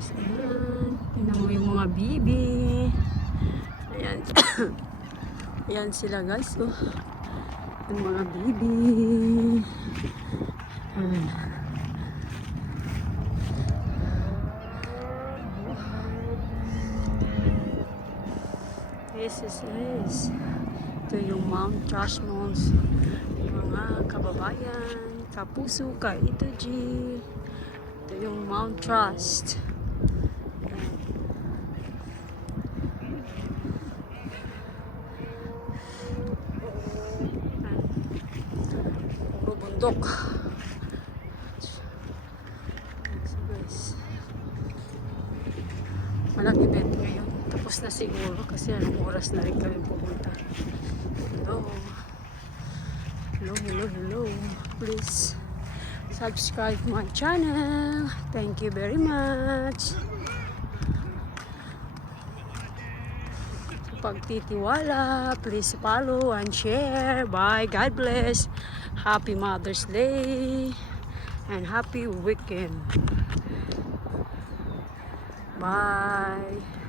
guys. Ayan. Tingnan mo yung mga bibi. Ayan. Ayan sila guys. Oh. Yung mga bibi. Ayan. This is this. Ito yung Mount Rushmont. Mga kababayan, kapuso, ito G. Ito yung Mount Trust. Puro bundok. So guys, walang event ngayon. Tapos na siguro kasi anong oras na rin kami pumunta. Hello. Hello, hello, hello. Please subscribe my channel. Thank you very much. Pagtitiwala, please follow and share. Bye. God bless. Happy Mother's Day and happy weekend. Bye.